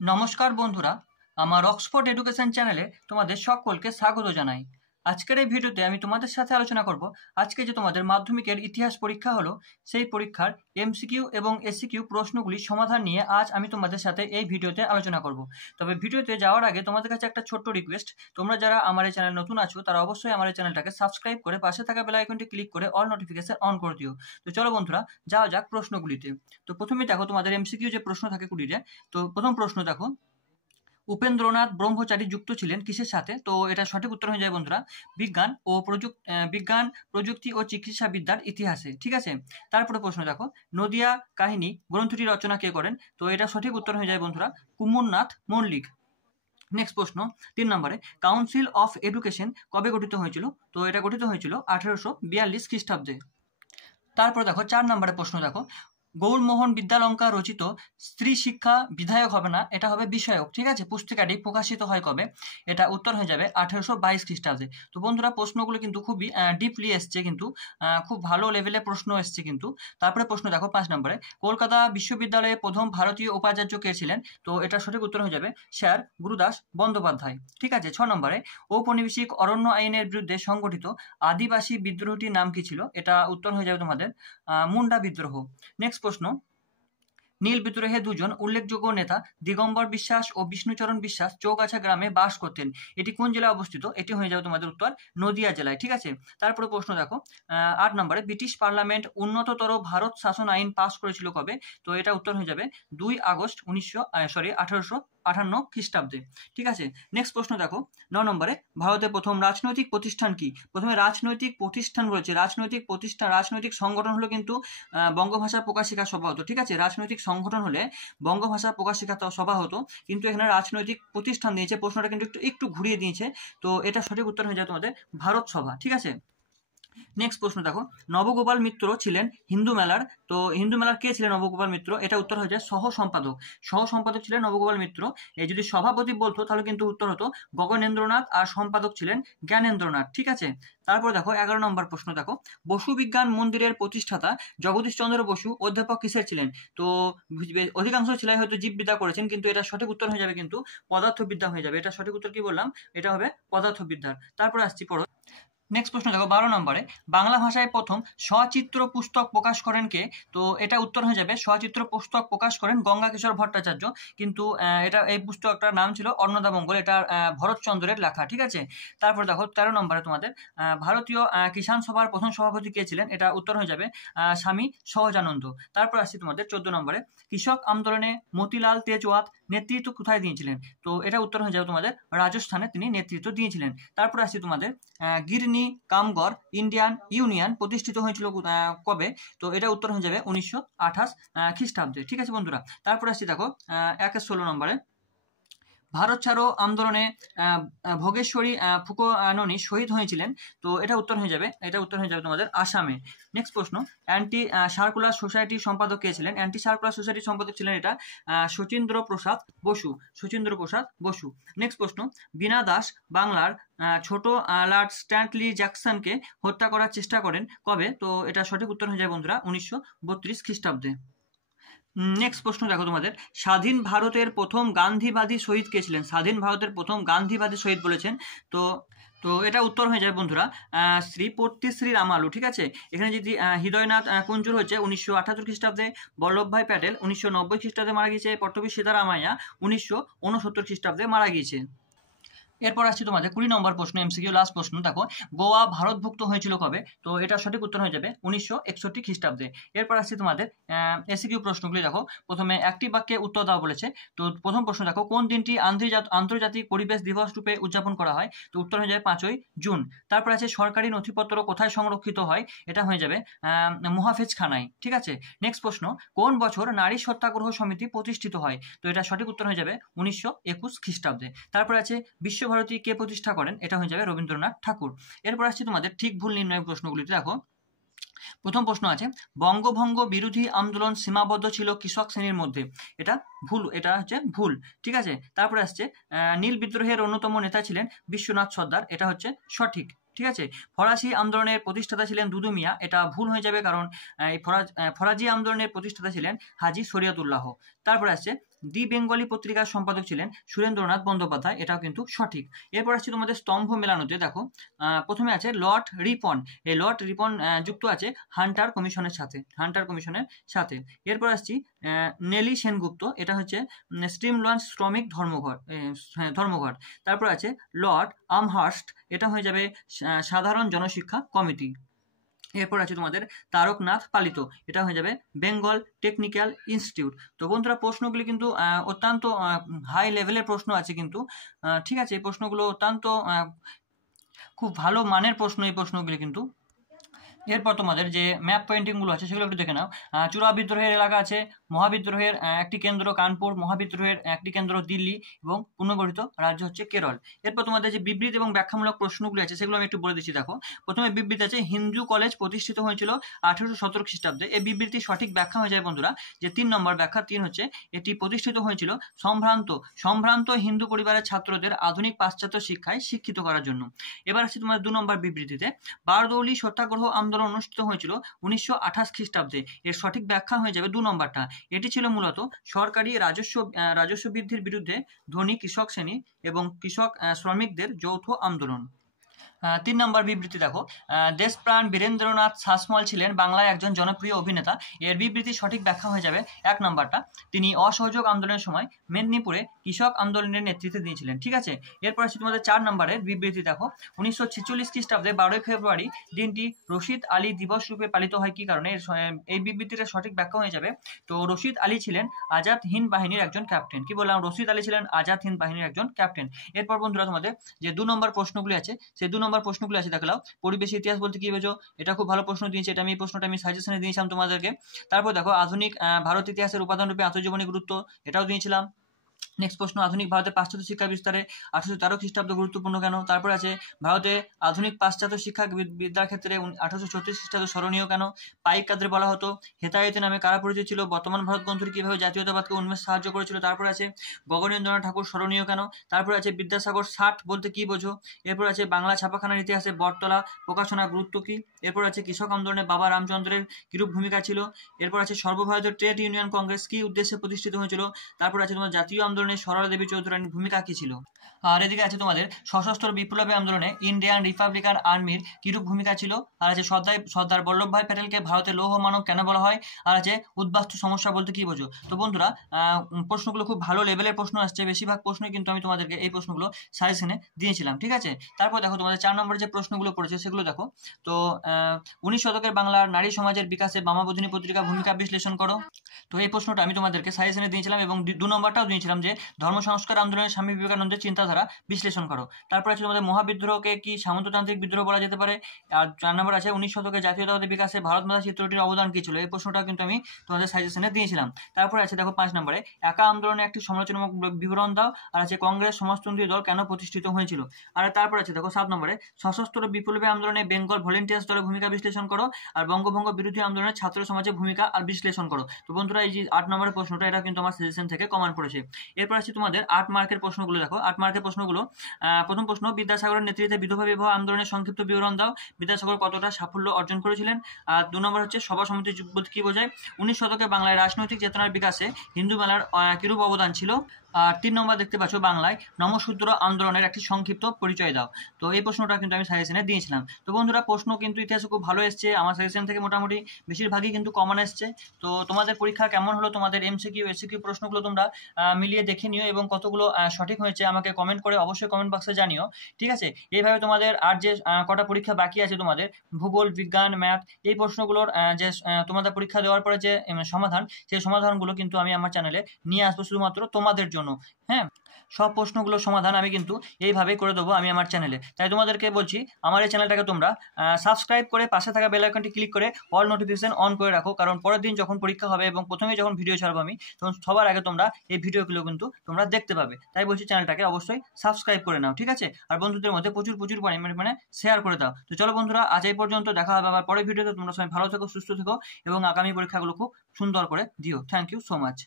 নমস্কার বন্ধুরা, আমার অক্সফোর্ড এডুকেশন চ্যানেলে তোমাদের সকলকে স্বাগত জানাই। আজকের এই ভিডিওতে আমি তোমাদের সাথে আলোচনা করব আজকে যে তোমাদের মাধ্যমিকের ইতিহাস পরীক্ষা হলো সেই পরীক্ষার এমসিকিউ এবং এসিকিউ প্রশ্নগুলির সমাধান নিয়ে আজ আমি তোমাদের সাথে এই ভিডিওতে আলোচনা করব। তবে ভিডিওতে যাওয়ার আগে তোমাদের কাছে একটা ছোট্ট রিকোয়েস্ট, তোমরা যারা আমার এই চ্যানেল নতুন আছো তারা অবশ্যই আমার এই চ্যানেলটাকে সাবস্ক্রাইব করে পাশে থাকা বেল আইকনটি ক্লিক করে অল নোটিফিকেশন অন করে দিও। তো চলো বন্ধুরা, যাওয়া যাক প্রশ্নগুলিতে। তো প্রথমেই দেখো তোমাদের এমসিকিউ যে প্রশ্ন থাকে 20টা। তো প্রথম প্রশ্ন দেখো, উপেন্দ্রনাথ ব্রহ্মচারী যুক্ত ছিলেন কিসের সাথে? তো এটা সঠিক উত্তর হয়ে যায় বন্ধুরা বিজ্ঞান, প্রযুক্তি ও চিকিৎসা বিদ্যার ইতিহাসে। ঠিক আছে, তারপরে প্রশ্ন দেখো, নদিয়া কাহিনী গ্রন্থটি রচনা কে করেন? তো এটা সঠিক উত্তর হয়ে যায় বন্ধুরা কুমুরনাথ মল্লিক। নেক্সট প্রশ্ন 3 নম্বরে, কাউন্সিল অফ এডুকেশন কবে গঠিত হয়েছিল? তো এটা গঠিত হয়েছিল 1842 খ্রিস্টাব্দে। তারপর দেখো 4 নম্বরে প্রশ্ন দেখো, গৌরমোহন বিদ্যালঙ্কা রচিত স্ত্রী শিক্ষা বিধায়ক হবে না, এটা হবে বিষয়ক। ঠিক আছে, পুস্তিকাটি প্রকাশিত হয় কবে? এটা উত্তর হয়ে যাবে 1822 খ্রিস্টাব্দে। তো বন্ধুরা, প্রশ্নগুলো কিন্তু খুবই ডিপলি এসছে, কিন্তু খুব ভালো লেভেলে প্রশ্ন এসছে কিন্তু। তারপরে প্রশ্ন দেখো 5 নম্বরে, কলকাতা বিশ্ববিদ্যালয়ে প্রথম ভারতীয় উপাচার্য কে ছিলেন? তো এটা সঠিক উত্তর হয়ে যাবে স্যার গুরুদাস বন্দ্যোপাধ্যায়। ঠিক আছে, 6 নম্বরে, ঔপনিবেশিক অরণ্য আইনের বিরুদ্ধে সংগঠিত আদিবাসী বিদ্রোহটির নাম কি ছিল? এটা উত্তর হয়ে যাবে তোমাদের মুন্ডা বিদ্রোহ। নেক্সট প্রশ্ন, নীল বিদ্রোহে দুজন উল্লেখযোগ্য নেতা দিগম্বর বিশ্বাস ও বিষ্ণুচরণ বিশ্বাস চৌগাছা গ্রামে বাস করতেন। এটি কোন জেলায় অবস্থিত? এটি হয়ে যাবে তোমাদের উত্তর নদিয়া জেলায়। ঠিক আছে, তারপরে প্রশ্ন দেখো 8 নম্বরে, ব্রিটিশ পার্লামেন্ট উন্নততর ভারত শাসন আইন পাস করেছিল কবে? তো এটা উত্তর হয়ে যাবে 2 আগস্ট 1858 খ্রিস্টাব্দে। ঠিক আছে, নেক্সট প্রশ্ন দেখো 9 নম্বরে, ভারতের প্রথম রাজনৈতিক প্রতিষ্ঠান কি? প্রথমে রাজনৈতিক প্রতিষ্ঠান বলেছে, রাজনৈতিক সংগঠন হলো কিন্তু বঙ্গভাষা প্রকাশিকা সভা হতো। ঠিক আছে, রাজনৈতিক সংগঠন হলে বঙ্গভাষা প্রকাশিকা সভা হতো, কিন্তু এখানে রাজনৈতিক প্রতিষ্ঠান দিয়েছে, প্রশ্নটা কিন্তু একটু ঘুরিয়ে দিয়েছে। তো এটা সঠিক উত্তর হয়ে যায় তোমাদের ভারত সভা। ঠিক আছে, নেক্সট প্রশ্ন দেখো, নবগোপাল মিত্র ছিলেন হিন্দু মেলার, তো হিন্দু মেলার কে ছিলেন নবগোপাল মিত্র? এটা উত্তর হয়ে যায় সহ সম্পাদক ছিলেন নবগোপাল মিত্র। এই যদি সভাপতি বলতো তাহলে কিন্তু উত্তর হতো গগনেন্দ্রনাথ, আর সম্পাদক ছিলেন জ্ঞানেন্দ্রনাথ। ঠিক আছে, তারপর দেখো 11 নম্বর প্রশ্ন দেখো, বসু বিজ্ঞান মন্দিরের প্রতিষ্ঠাতা জগদীশ চন্দ্র বসু অধ্যাপক কিসের ছিলেন? তো অধিকাংশ ছেলে হয়তো জীববিদ্যা করেছেন, কিন্তু এটা সঠিক উত্তর হয়ে যাবে কিন্তু পদার্থবিদ্যা হয়ে যাবে। এটা সঠিক উত্তর কি বললাম? এটা হবে পদার্থবিদ্যার। তারপরে আসছি পড়ো। নেক্সট প্রশ্ন দেখো 12 নম্বরে, বাংলা ভাষায় প্রথম সচিত্র পুস্তক প্রকাশ করেন কে? তো এটা উত্তর হয়ে যাবে সচিত্র পুস্তক প্রকাশ করেন গঙ্গাকিশোর ভট্টাচার্য, কিন্তু এই পুস্তকটার নাম ছিল অন্নদামঙ্গল। এটা ভরতচন্দ্রের লেখা। ঠিক আছে, তারপর দেখো 13 নম্বরে তোমাদের, ভারতীয় কিষাণ সভার প্রথম সভাপতি কে ছিলেন? এটা উত্তর হয়ে যাবে স্বামী সহজানন্দ। তারপর আসছি তোমাদের 14 নম্বরে, কৃষক আন্দোলনে মতিলাল তেজওয়াত নেতৃত্ব কোথায় দিয়েছিলেন? তো এটা উত্তর হয়ে যাবে তোমাদের রাজস্থানে তিনি নেতৃত্ব দিয়েছিলেন। তারপর আসছি তোমাদের, গিরনি কামগর ইন্ডিয়ান ইউনিয়ন প্রতিষ্ঠিত হয়েছিল কবে? তো এটা উত্তর হয়ে যাবে 1928 খ্রিস্টাব্দে। ঠিক আছে বন্ধুরা, তারপর আসছি দেখো 16 নম্বরে, ভারত ছাড়ো আন্দোলনে ভোগেশ্বরী ফুকোননি শহীদ হয়েছিলেন। তো এটা উত্তর হয়ে যাবে তোমাদের আসামে। নেক্সট প্রশ্ন, অ্যান্টি সার্কুলার সোসাইটির সম্পাদক কে ছিলেন? অ্যান্টি সার্কুলার সোসাইটির সম্পাদক ছিলেন এটা শচীন্দ্র প্রসাদ বসু। নেক্সট প্রশ্ন, বীণা দাস বাংলার ছোট লর্ড স্ট্যান্টলি জ্যাকসনকে হত্যা করার চেষ্টা করেন কবে? তো এটা সঠিক উত্তর হয়ে যায় বন্ধুরা 1932 খ্রিস্টাব্দে। নেক্সট প্রশ্ন দেখো তোমাদের, স্বাধীন ভারতের প্রথম গান্ধীবাদী শহীদ কে ছিলেন? স্বাধীন ভারতের প্রথম গান্ধীবাদী শহীদ বলেছেন। তো তো এটা উত্তর হয়ে যাবে বন্ধুরা শ্রী রামালু। ঠিক আছে, এখানে যদি হৃদয়নাথ কুঞ্জুর হচ্ছে 1978 খ্রিস্টাব্দে, বল্লভভাই প্যাটেল 1990 খ্রিস্টাব্দে মারা গিয়েছে, পট্টবী সীতারামাইয়া 1969 খ্রিস্টাব্দে মারা গিয়েছে। এরপর আসছি তোমাদের 20 নম্বর প্রশ্ন, এমসিকিউ লাস্ট প্রশ্ন দেখো, গোয়া ভারতভুক্ত হয়েছিল কবে? তো এটা সঠিক উত্তর হয়ে যাবে 1961 খ্রিস্টাব্দে। এরপর আসছি তোমাদের এসিকিউ প্রশ্নগুলি দেখো, প্রথমে একটি বাক্যে উত্তর দাও বলেছে। তো প্রথম প্রশ্ন দেখো, কোন দিনটি আন্তর্জাতিক পরিবেশ দিবস রূপে উদযাপন করা হয়? তো উত্তর হয়ে যাবে 5ই জুন। তারপর আছে সরকারি নথিপত্র কোথায় সংরক্ষিত হয়? এটা হয়ে যাবে মুহাফেজখানায়। ঠিক আছে, নেক্সট প্রশ্ন, কোন বছর নারী সত্যাগ্রহ সমিতি প্রতিষ্ঠিত হয়? তো এটা সঠিক উত্তর হয়ে যাবে 1921 খ্রিস্টাব্দে। তারপর আছে বিশ্বভারতী কে প্রতিষ্ঠা করেন? এটা হয়ে যাবে রবীন্দ্রনাথ ঠাকুর। এরপর আসছে তোমাদের ঠিক ভুল নির্ণয় প্রশ্নগুলিতে দেখো, প্রথম প্রশ্ন আছে, বঙ্গভঙ্গ বিরোধী আন্দোলন সীমাবদ্ধ ছিল কৃষক শ্রেণীর মধ্যে। এটা ভুল, এটা হচ্ছে ভুল। ঠিক আছে, তারপরে আসছে নীল বিদ্রোহের অন্যতম নেতা ছিলেন বিশ্বনাথ সর্দার। এটা হচ্ছে সঠিক। ঠিক আছে, ফরাসি আন্দোলনের প্রতিষ্ঠাতা ছিলেন দুদু মিয়া। এটা ভুল হয়ে যাবে, কারণ এই ফরাজি আন্দোলনের প্রতিষ্ঠাতা ছিলেন হাজি শরিয়তুল্লাহ। তারপরে আসছে দি বেঙ্গলি পত্রিকার সম্পাদক ছিলেন সুরেন্দ্রনাথ বন্দ্যোপাধ্যায়, এটাও কিন্তু সঠিক। এরপর আসছে তোমাদের স্তম্ভ মেলানোতে। দেখো প্রথমে আছে লর্ড রিপন। এই লর্ড রিপন যুক্ত আছে হান্টার কমিশনের সাথে। এরপর আসছি নেলি সেনগুপ্ত, এটা হচ্ছে স্টিম লঞ্চ শ্রমিক ধর্মঘট। তারপর আছে লর্ড আমহার্স্ট, এটা হয়ে যাবে সাধারণ জনশিক্ষা কমিটি। এরপর আছে তোমাদের তারকনাথ পালিত, এটা হয়ে যাবে বেঙ্গল টেকনিক্যাল ইনস্টিটিউট। তো বন্ধুরা প্রশ্নগুলি কিন্তু অত্যন্ত হাই লেভেলের প্রশ্ন আছে কিন্তু, ঠিক আছে, এই প্রশ্নগুলো অত্যন্ত খুব ভালো মানের প্রশ্ন এই প্রশ্নগুলি কিন্তু। এরপর তোমাদের যে ম্যাপ পেন্টিংগুলো আছে সেগুলো একটু দেখে নাও। চূড়া বিদ্রোহের এলাকা আছে, মহাবিদ্রোহের একটি কেন্দ্র কানপুর, মহাবিদ্রোহের একটি কেন্দ্র দিল্লি এবং পুনর্গঠিত রাজ্য হচ্ছে কেরল। এরপর তোমাদের যে বিবৃতি এবং ব্যাখ্যামূলক প্রশ্নগুলি আছে সেগুলো আমি একটু বলে দিচ্ছি। দেখো প্রথমে বিবৃতি আছে হিন্দু কলেজ প্রতিষ্ঠিত হয়েছিল 1817 খ্রিস্টাব্দে। এই বিবৃতির সঠিক ব্যাখ্যা হয়ে যায় বন্ধুরা যে 3 নম্বর ব্যাখ্যা 3 হচ্ছে এটি প্রতিষ্ঠিত হয়েছিল সম্ভ্রান্ত হিন্দু পরিবারের ছাত্রদের আধুনিক পাশ্চাত্য শিক্ষায় শিক্ষিত করার জন্য। এবার আছে তোমাদের 2 নম্বর বিবৃতিতে বারদৌলি সত্যাগ্রহ আন্দোলন অনুষ্ঠিত হয়েছিল 1928 খ্রিস্টাব্দে। এর সঠিক ব্যাখ্যা হয়ে যাবে 2 নম্বরটা। এটি ছিল মূলত সরকারি রাজস্ব বৃদ্ধির বিরুদ্ধে ধনী কৃষক শ্রেণী এবং কৃষক শ্রমিকদের যৌথ আন্দোলন। 3 নম্বর বিবৃতি দেখো দেশপ্রাণ বীরেন্দ্রনাথ শাসমল ছিলেন বাংলায় একজন জনপ্রিয় অভিনেতা। এর বিবৃতির সঠিক ব্যাখ্যা হয়ে যাবে 1 নম্বরটা। তিনি অসহযোগ আন্দোলনের সময় মেদিনীপুরে কৃষক আন্দোলনের নেতৃত্ব দিয়েছিলেন। ঠিক আছে, এরপর আছে তোমাদের 4 নম্বরের বিবৃতি দেখো 1946 খ্রিস্টাব্দে 12 ফেব্রুয়ারি দিনটি রশিদ আলী দিবস রূপে পালিত হয় কি কারণে। এই বিবৃতির সঠিক ব্যাখ্যা হয়ে যাবে তো রশিদ আলী ছিলেন আজাদ হিন্দ বাহিনীর একজন ক্যাপ্টেন। কি বললাম, রশিদ আলী ছিলেন আজাদ হিন্দ বাহিনীর একজন ক্যাপ্টেন। এরপর বন্ধুরা তোমাদের যে 2 নম্বর প্রশ্নগুলি আছে সেই 2 নম্বর প্রশ্নগুলো আছে দেখলাম। পরিবেশ ইতিহাস বলতে কি বোঝো, এটা খুব ভালো প্রশ্ন দিয়েছে, এটা এই প্রশ্নটা আমি সাজেশনে দিয়েছিলাম তোমাদেরকে। তারপর দেখো আধুনিক ভারত ইতিহাসের উপাদান রূপে আত্মজীবনী গুরুত্ব, এটাও দিয়েছিলাম। নেক্সট প্রশ্ন আধুনিক ভারতে পাশ্চাত্য শিক্ষা বিস্তারে 1813 খ্রিস্টাব্দ গুরুত্বপূর্ণ কেন। তারপর আছে ভারতে আধুনিক পাশ্চাত্য শিক্ষা বিদ্যার ক্ষেত্রে 1834 খ্রিস্টাব্দ স্মরণীয় কেন। পাইক কাদের বলা হতো, হেতায়েতে নামে কারা পরিচয় ছিল, বর্তমান ভারত গ্রন্থটি কিভাবে জাতীয়তাবাদকে উন্মেষ সাহায্য করেছিল। তারপর আছে গগনেন্দ্রনাথ ঠাকুর স্মরণীয় কেন। তারপর আছে বিদ্যাসাগর 60 বলতে কি বোঝো। এরপর আছে বাংলা ছাপাখানার ইতিহাসে বটতলা প্রকাশনার গুরুত্ব কি। এরপর আছে কৃষক আন্দোলনে বাবা রামচন্দ্রের কিরূপ ভূমিকা ছিল। এরপর আছে সর্বভারতীয় ট্রেড ইউনিয়ন কংগ্রেস কি উদ্দেশ্যে প্রতিষ্ঠিত হয়েছিল। তারপর আছে তোমার জাতীয় আন্দোলনে সরলা দেবী চৌধুরানীর ভূমিকা কি ছিল। আর এদিকে আছে তোমাদের সশস্ত্র বিপ্লবী আন্দোলনে ইন্ডিয়ান রিপাবলিকান আর্মির কিরূপ ভূমিকা ছিল। আর আছে সর্দার বল্লভভাই প্যাটেলকে ভারতের লৌহ মানব কেন বলা হয়। আর আছে উদ্বাস্তু সমস্যা বলতে কি বোঝো। তো বন্ধুরা প্রশ্নগুলো খুব ভালো লেভেলের প্রশ্ন আসছে, বেশিরভাগ প্রশ্নই কিন্তু আমি তোমাদেরকে এই প্রশ্নগুলো সাজেশনে দিয়েছিলাম। ঠিক আছে, তারপর দেখো তোমাদের 4 নম্বরে যে প্রশ্নগুলো পড়েছে সেগুলো দেখো। তো 19 শতকের বাংলার নারী সমাজের বিকাশে বামাবোধিনী পত্রিকা ভূমিকা বিশ্লেষণ করো। তো এই প্রশ্নটা আমি তোমাদেরকে সাজেশনে দিয়েছিলাম এবং 2 নম্বরটাও দিয়েছিলাম যে ধর্ম সংস্কার আন্দোলনে স্বামী বিবেকানন্দের চিন্তাধারা বিশ্লেষণ করো। তারপর আছে তোমাদের মহাবিদ্রোহকে কি সামন্ততান্ত্রিক বিদ্রোহ বলা যেতে পারে। আর 4 নম্বর আছে 19 শতকে জাতীয়তাবাদী বিকাশে ভারত মাতা চিত্রটির অবদান কি ছিল। এই প্রশ্নটাও কিন্তু আমি তোমাদের সাজেশনে দিয়েছিলাম। তারপরে আছে দেখো 5 নম্বরে একা আন্দোলনে একটি সমালোচনামূলক বিবরণ দাও। আর আছে কংগ্রেস সমাজতন্ত্রী দল কেন প্রতিষ্ঠিত হয়েছিল। আর তারপর আছে দেখো 7 নম্বরে সশস্ত্র বিপ্লবী আন্দোলনে বেঙ্গল ভলেন্টিয়ার্স দলের ভূমিকা বিশ্লেষণ করো। আর বঙ্গভঙ্গ বিরোধী আন্দোলনে ছাত্র সমাজের ভূমিকা আর বিশ্লেষণ করো। তো বন্ধুরা এই যে 8 নম্বরের প্রশ্নটা এটা কিন্তু আমার সাজেশন থেকে কমন পড়েছে। এরপর আছে তোমাদের 8 মার্কের প্রশ্নগুলো দেখো। 8 মার্কের প্রশ্নগুলো প্রথম প্রশ্ন বিদ্যাসাগরের নেতৃত্বে বিধবা বিবাহ আন্দোলনের সংক্ষিপ্ত বিবরণ দাও। বিদ্যাসাগর কতটা সাফল্য অর্জন করেছিলেন। আর 2 নম্বর হচ্ছে সভা সমিতি বলতে কি বোঝায়। 19 শতকে বাংলায় রাজনৈতিক চেতনার বিকাশে হিন্দু মেলার কিরূপ অবদান ছিল। আর 3 নম্বর দেখতে পাচ্ছ বাংলায় নমশূদ্র আন্দোলনের একটি সংক্ষিপ্ত পরিচয় দাও। তো এই প্রশ্নটা কিন্তু আমি সাজেশনে দিয়েছিলাম। তো বন্ধুরা প্রশ্ন কিন্তু ইতিহাসে খুব ভালো এসছে, আমার সাজেশন থেকে মোটামুটি বেশিরভাগই কিন্তু কমন এসছে। তো তোমাদের পরীক্ষা কেমন হলো, তোমাদের এমসিকিউ এসিকিউ প্রশ্নগুলো তোমরা মিলিয়ে দেখে নিও এবং কতগুলো সঠিক হয়েছে আমাকে কমেন্ট করে অবশ্যই কমেন্ট বক্সে জানিও। ঠিক আছে, এইভাবে তোমাদের আর যে কটা পরীক্ষা বাকি আছে তোমাদের ভূগোল, বিজ্ঞান, ম্যাথ, এই প্রশ্নগুলোর যে তোমাদের পরীক্ষা দেওয়ার পরে যে সমাধান, সেই সমাধানগুলো কিন্তু আমি আমার চ্যানেলে নিয়ে আসবো শুধুমাত্র তোমাদের জন্য। হ্যাঁ, সব প্রশ্নগুলোর সমাধান আমি কিন্তু এইভাবেই করে দেবো আমি আমার চ্যানেলে। তাই তোমাদেরকে বলছি আমার এই চ্যানেলটাকে তোমরা সাবস্ক্রাইব করে পাশে থাকা বেল আইকনটি ক্লিক করে অল নোটিফিকেশন অন করে রাখো, কারণ পরের দিন যখন পরীক্ষা হবে এবং প্রথমেই যখন ভিডিও ছাড়বো আমি তখন সবার আগে তোমরা এই ভিডিওগুলো কিন্তু তোমরা দেখতে পাবে। তাই বলছি চ্যানেলটাকে অবশ্যই সাবস্ক্রাইব করে নাও। ঠিক আছে, আর বন্ধুদের মধ্যে প্রচুর পরিমাণে শেয়ার করে দাও। তো চলো বন্ধুরা আজ এই পর্যন্ত, দেখা হবে আবার পরের ভিডিওতে। তোমরা সবাই ভালো থেকো, সুস্থ থেকো এবং আগামী পরীক্ষাগুলো খুব সুন্দর করে দিও। Thank you so much.